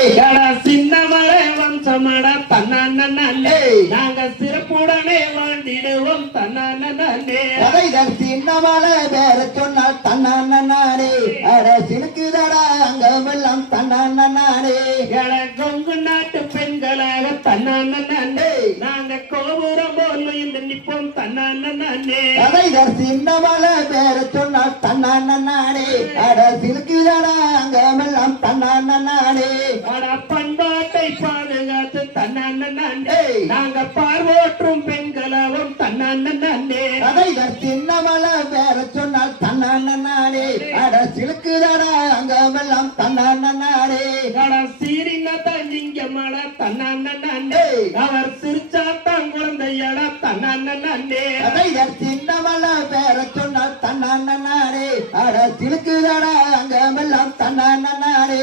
சின்னமலை வம்சமட தன்னானே நாங்க சிறப்புடனே வாழ்ந்திடுவோம் தன்னானே சின்னமலை பேர சொன்னால் தன்னானே அட சிலுக்குதடா அங்கமெல்லாம் தன்னானே கொங்கு நாட்டு பெண்களாக தன்னானே நாங்க கோபுரம் போல் இந்த நிப்போம் தன்னானே சின்னமலை பேர சொன்னால் தன்னானே அட சிலுக்குதடா அங்கமெல்லாம் தன்னானே பண்பாட்டை பாதுகாத்து தன்னானே நாங்க பார்வோற்றும் பெண்களாவும் தன்னானே சின்னமலை பேர சொன்னால் தன்னானே அட சிலுக்குதடா அங்கமெல்லாம் தன்னானே சீரிங்கமட தன்னானே அவர் சிரிச்சாத்தான் குழந்தையட தன்னானே சின்னமலை பேர சொன்னால் தன்னானே அட சிலுக்குதடா அங்கமெல்லாம் தன்னானே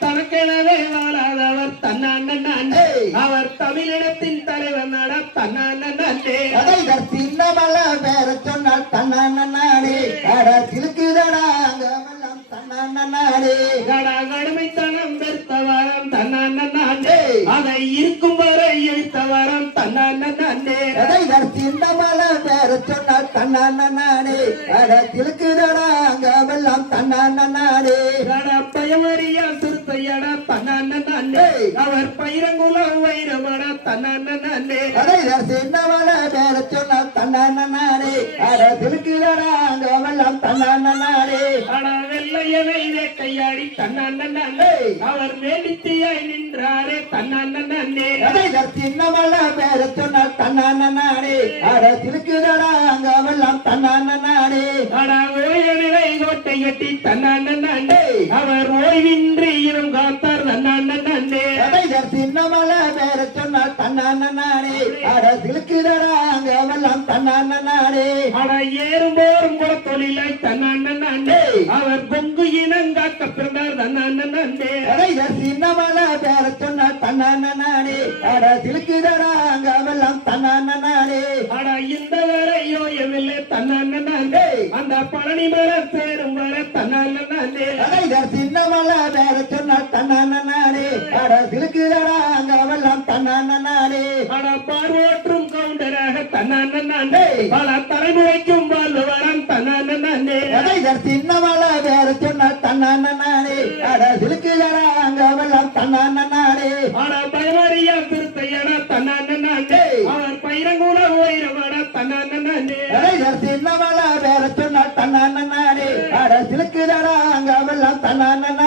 தனக்கெனவே வாழாதவர் தன்னானே அவர் தமிழினத்தின் தலைவர் நட தன்னானே சின்னமலை பேர சொன்னால் தன்னானே அட சிலுக்குதடா அங்கமெல்லாம் தன்னானே கடுமைத்தனம் பெருத்தவரம் தன்னானே அதை இருக்கும் வரை இழுத்தவரம் தன்னானே சின்னமலை பேர சொன்னால் தன்னானே அட சிலுக்குதடா அங்கமெல்லாம் தன்னானே பயமறியா சிறுத்தையட தன்னானே அவர் பயிரங்குலம் வைரமட தன்னானே சின்னமலை பேர சொன்னால் தன்னானே அட சிலுக்குதடா அங்கமெல்லாம் தன்னானே வெள்ளையனை கையாடி தன்னானே அவர் வேடிக்கையாய் நின்றாரே தன்னானே சின்னமலை பேர சொன்னால் தன்னானே அட சிலுக்குதடா அங்கமெல்லாம் தன்னானே ஓயநிலை கோட்டை கட்டி தன்னானே அவர் ஓய்வின்றி இனம் காத்தார் தன்னானே சின்னமலை பேர சொன்னால் தன்னானே அட சிலுக்குதடா அங்கமெல்லாம் தன்னானே ஏறும் போரும் கூட தொழிலை தன்னானே அவர் கொங்கு இனங்காக்க பிறந்தார் தன்னானே சின்னமலை பேர சொன்னால் தன்னானே அட சிலுக்குதடா அங்கமெல்லாம் தன்னானே இந்த வரை யோயமில்லை தன்னானே அந்த பழனி மர சேரும் வர தன்னானே சின்னமலை பேர சொன்னால் தன்னானே அட சிலுக்குதடா அங்கமெல்லாம் தன்னானே பார்வோற்றும் கவுண்டராக தன்னானே பல தலைமுறைக்கும் வாழ்வரம் தன்னானே சின்னமலை பேர சொன்னால் தன்னானே அட சிலுக்குதடா அங்கமெல்லாம் தன்னானே பயமறியா திருத்தையட தன்னானே அவர் பயிரங்குல ஓயிரமட தன்னானே சின்னமலை பேர சொன்னால் தன்னானே அட சிலுக்குதடா அங்கமெல்லாம் தன்னானே